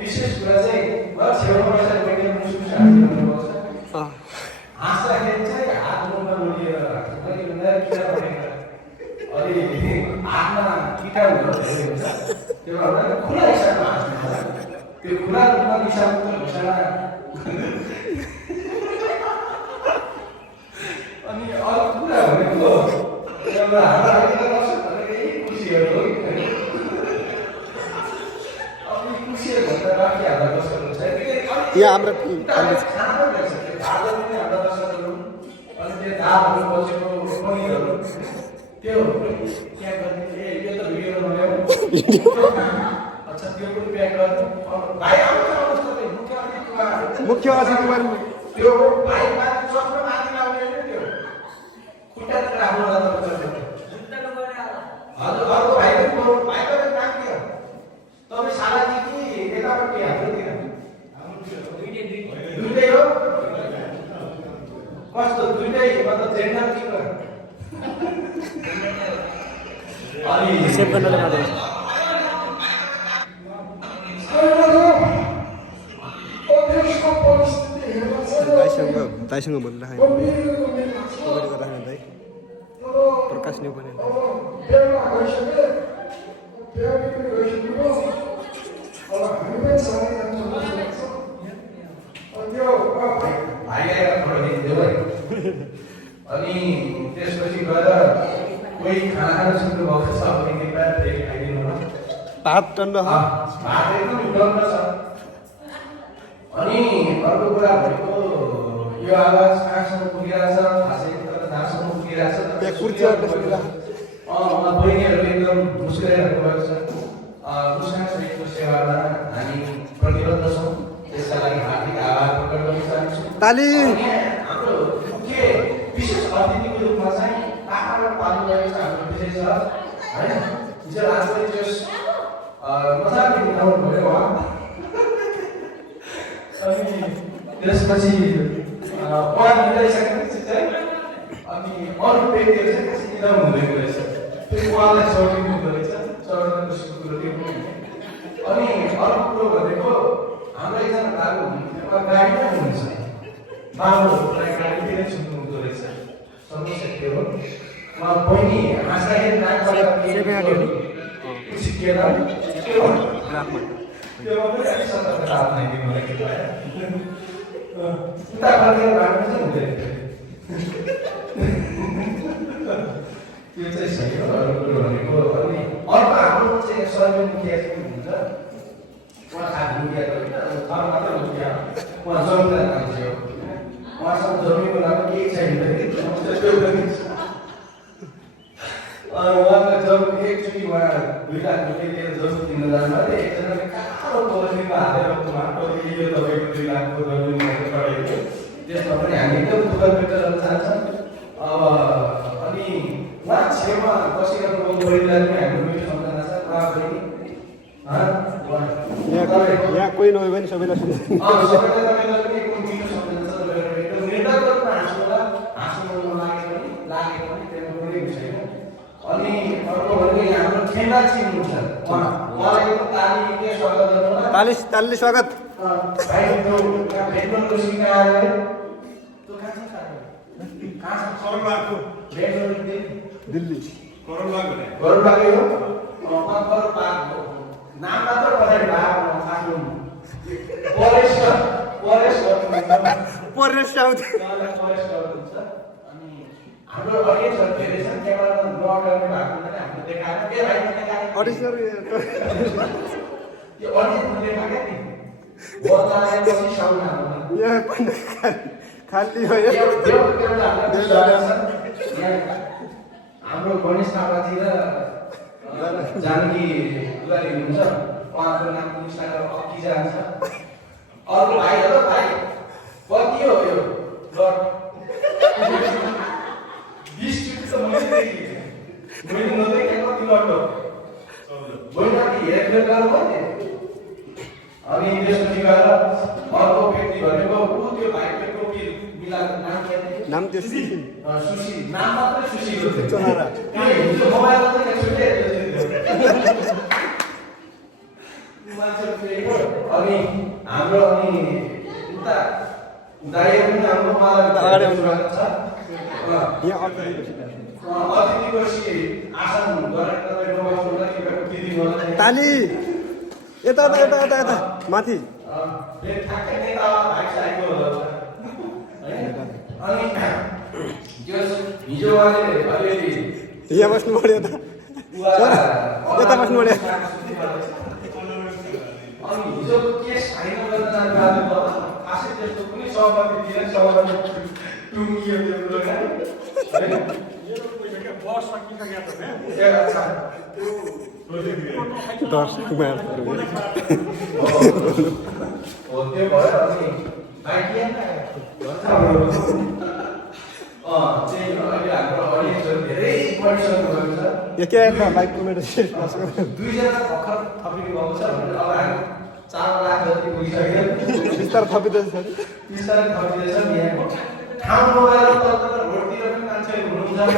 विशेष कुरा चाहिँ छेउमा बसेर बैठेर मुसुक हाँस्दाखेरि चाहिँ हात मुखमा मोडिएर अलि हातमा किटाणुहरू धेरै हुन्छ त्यो भएर खुला हिसाबमा हाँस्नु त्यो खुला रूपमा विषामुक्त घोषणा अनि अरू कुरा भनेको एउटा हाम्रो दर्शक भनेको यही खुसीहरू हो अब यी खुसीहरूभन्दा बाँकी हाम्रा दर्शकहरू छ यहाँ हाम्रो दालहरू बसेको पनिरहरू त्यो प्याक गरिदिनु यो त भिडियो बनायो अच्छा त्यो पनि प्याक गर्नु भाइ आउनुहोस् तपाईँ मुख्य अतिथि त्यो भाइमा चक्र माथि लाउने होइन त्यो खुट्टातिर राख्नु होला तपाईँ हजुर अर्को भाइ पनि नाम के हो तपाईँ सालाजी कि यतापट्टि हाम्रोतिर दुइटै हो कस्तो दुइटै मतलब जेन्डर के हो अनि सेभ गर्नले मात्र दाइसँग भनिराखेँ दाइ प्रकाश न्यू पनि अनि त्यसपछि गएर कोही खाना खान सुन्नु भएको छ भने कृपया फेरि खाइदिनु होला भात टन्ड भात एकदम डल्लो छ अनि अर्को कुरा भनेको यो आवाज कहाँसम्म पुगिरहेछ थाहा छैन तर जहाँसम्म पुगिरहेछ बहिनीहरू एकदम मुस्कुराइरहेको भएको छ मुस्कान सहितको सेवामा हामी प्रतिबद्ध छौँ त्यसका लागि हार्दिक आभार प्रकट गर्न चाहन्छु ताली हाम्रो मुख्य विशेष अतिथिको रूपमा चाहिँ पाखाबाट पाल्नु गएको छ हाम्रो विषय छ होइन हिजो रातभरि त्यस मजाले बिताउनु भयो उहाँ अनि त्यसपछि उहाँ बिताइसकेपछि चाहिँ अनि अरू व्यक्तिहरू चाहिँ त्यसै बिताउनु हुँदैन रहेछ फेरि उहाँलाई चौकिनु हुँदो रहेछ चौकिनु खुसीको कुरो त्यो पनि अनि अर्को कुरो भनेको हाम्रो एकजना दाजु हुनुहुन्थ्यो उहाँ गाडीमा हुनुहुन्छ बाबुहरूलाई गाडीतिरै सुन्नु हुँदो रहेछ समस्या के हो उहाँ बहिनी हाँस्दाखेरि नाकबाट सिकेर त्यो पनि अलिक सतर्कता अप्नाइदिनु होला कृपया उता फर्केर बाटो चाहिँ हुँदैन त्यो चाहिँ सही हो अरू कुरो भनेको अनि अर्को हाम्रो चाहिँ सर्वे मुखिया चाहिँ हुनुहुन्छ उहाँ खास मुखिया त होइन थर मात्र मुखिया उहाँ जमिनदार मान्छे हो उहाँसँग जमिनको लागि केही छैन उहाँको जब एकचोटि उहाँ 2 लाख रुपियाँ दिएर जमिन किन्न जानुभयो एकजनाले कालो पोलिथिनमा हालेर उहाँको यो तपाईँको 2 लाखको जमिन पठाइदियो त्यसमा पनि हामी एकदम दुःख व्यक्त गर्न चाहन्छौँ अब अनि उहाँ छेउमा बसिरहेको बहिनीलाई पनि हाम्रो मिठो सम्झना छ उहाँ बहिनी यहाँ कोही नभए पनि सबैलाई सुन्नु सबैलाई तपाईँलाई पनि एकदम मिठो सम्झना छ एकदम निर्णय रूपमा हाँस्नु लागेको पनि त्यसमा कुनै छैन अनि अर्को भनेको हाम्रो खेन्डा छिन् हुन्छ उहाँलाई तालीले स्वागत गर्नु होला ताली स्वागत भाइ त्यो भेट्नुको सिकाएर त्यो कहाँ छ करलाको दिल्ली गरौलाकै हो पार्क हो नाम मात्र पठाइ भएको आफ्नो परेस्ट आउँछ अनि हाम्रो अडियन्सहरू धेरै छन् क्यामेरामा ब्लग गर्ने भएको हुँदैन हामीले देखाएर के भाइ देखाएर अडिसनर यो अडियन्सले देखाएको नि बोलाएर पछि साउन्ड हाल्नु यहाँ पनि खाली हो हाम्रो गणेश थापाजी र जानकी दुवारी हुनुहुन्छ उहाँको नाम इन्स्टाग्राम अघि जान्छ अर्को भाइ हो भाइ कति हो यो प्लट 20 फीट त मैले लट्टो बोइनाकी हेरेर गर्नु भने अनि त्यसपछि गएर अर्को व्यक्ति भनेको ऊ त्यो भाइको टोपी मिलाएको नाम के थियो? नाम त्यो सुशी नाम मात्रै सुशी हो चोनारा त्यो मोबाइलमा चाहिँ छुट्टै मान्छे अनि हाम्रो अनि उता दाइहरू पनि हाम्रो अगाडि आउनु छ यहाँ अतिथिको आसन गरेर तपाईँ डोबाउनुलाई कि दिदी मलाई ताली यता यता यता यता यता माथि ठ्याक्कै नेता भाइ साइको अनि त्यो हिजो उहाँले अलिअलि यहाँ बस्नु पऱ्यो यता यता बस्नु पऱ्यो अनि हिजोको केस फाइनल गर्न जानु खासै त्यस्तो कुनै सहमति दिएन सहमति टुङ्गियो त्यो कुरो दर्शकमा हो त्यो भयो अनि बाइक चाहिँ अहिले हाम्रो अडियन्सहरू धेरै बढिसक्नु भएको छ यो के आयो बाइकको मेरो दुईजना भर्खर थपिनु भएको छ भने अब हामी 4 लाख जति पुगिसक्यो बिस्तारै थपिँदैछ बिस्तारै थपिँदैछ यहाँको ठाउँ नभएर त रोडतिर पनि मान्छेहरू हुनुहुन्छ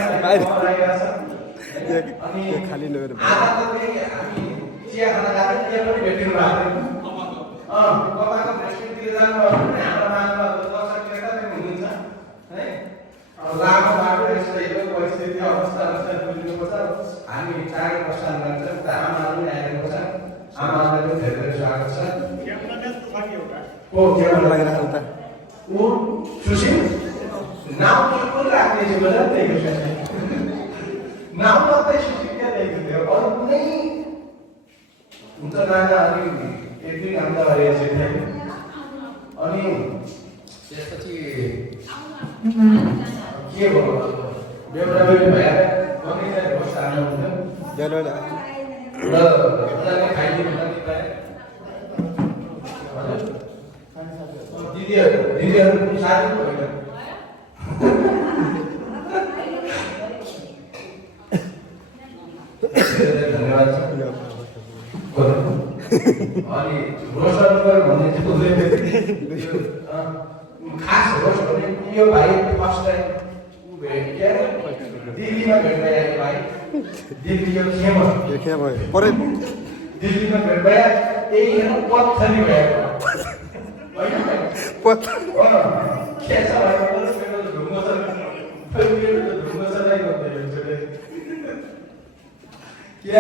अनि खाली नगरेर आधा त फेरि हामी चिया खाना गएर त्यहाँ पनि भेटिनु भएको कताको रेस्टुरेन्टतिर जानुभयो भने हाम्रो मान्छेमा दर्शक केटा पनि हुनुहुन्छ है लामो बाटो यस्तो यो परिस्थिति अवस्था अनुसार बुझ्नुपर्छ हामी चाँडै प्रस्थान गर्छौँ उता आमाहरू पनि आइरहेको छ आमाहरूलाई पनि धेरै धेरै स्वागत छ को क्यामेरा लागिरहेको उता ऊ सुशील नाम पनि राख्ने छु मलाई त्यही नाम मात्रै सुशील क्या दिएको थियो अरू कुनै हुन्छ नाना अनि एक दुई नाम त रहेछ अनि त्यसपछि के भयो बेहुलाबेहुली भएर बगैँचाले बस्छ आउनुहुन्थ्यो बेलुका र उनीहरूले खाइदिनु पनि प्रायः दिदीहरू पनि साथी पो होइन धन्यवाद छ अनि रोस्ट भन्ने चाहिँ खास रोस्ट भने यो भाइ फर्स्ट टाइम दिल्लीमा भेट भइरहेको भाइ दिल्ली यो खेमा यो के भयो परे दिल्लीमा भेट भए यही पत्थरी भएको होइन खेल्छ भएको ढुङ्गो छ ढुङ्गो छ नै गर्दै के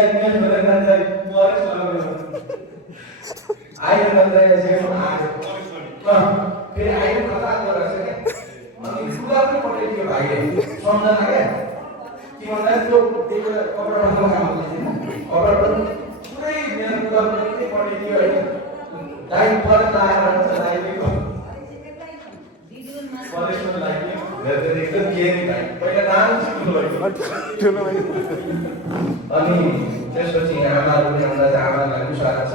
आयो फेरि आयो कता गरेर चाहिँ अनि फुला पनि पठाइदियो भाइले सम्झना क्या के भन्दा त्यो कपडा राम्रो काम गर्दैन कपडा पनि पुरै मेरो फुला पनि पठाइदियो होइन दाइ पर लाएर हुन्छ दाइको कलेजमा लाग्यो धेरै एकदम के नि भाइ पहिला नाम सिक्नु ठुलो भाइ अनि त्यसपछि आमाहरू पनि आउँदा चाहिँ आमालाई पनि स्वागत छ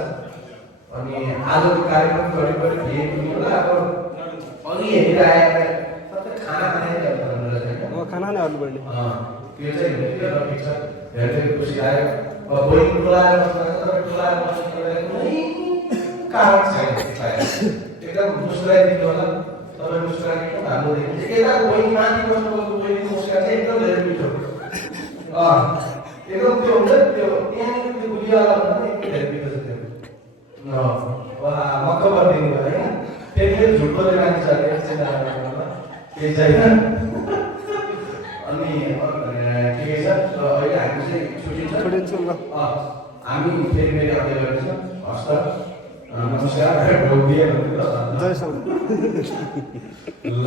अनि आजको कार्यक्रम गरेको थिएँ होला अब अघि हेरेर आएर सबै खाना खाने खाना नै हाल्नुपर्ने त्यो चाहिँ त्यो ठिक छ धेरै खुसी लाग्यो अब बोइङ टोलाएर टोलाएर बस्नु कुनै कारण छैन एकदम मुस्कुराइदिनु होला तपाईँ मुस्कुराएको हाम्रो देखिन्छ यता बोइङ माथि बस्नुको बोइङ मुस्कुरा चाहिँ एकदम धेरै मिठो एकदम त्यो हुन्छ त्यो त्यहाँनिर त्यो गुलियावाला पनि एकदम धेरै मिठो छ त्यो मक्क गरिदिनु भयो होइन फेरि झुट बोलेर मान्छे केही छैन अनि ठिकै छ अहिले हामी चाहिँ छोडिन्छौँ ल हामी फेरि आउँदै गर्नेछौँ हस् त नमस्कार जय सम ल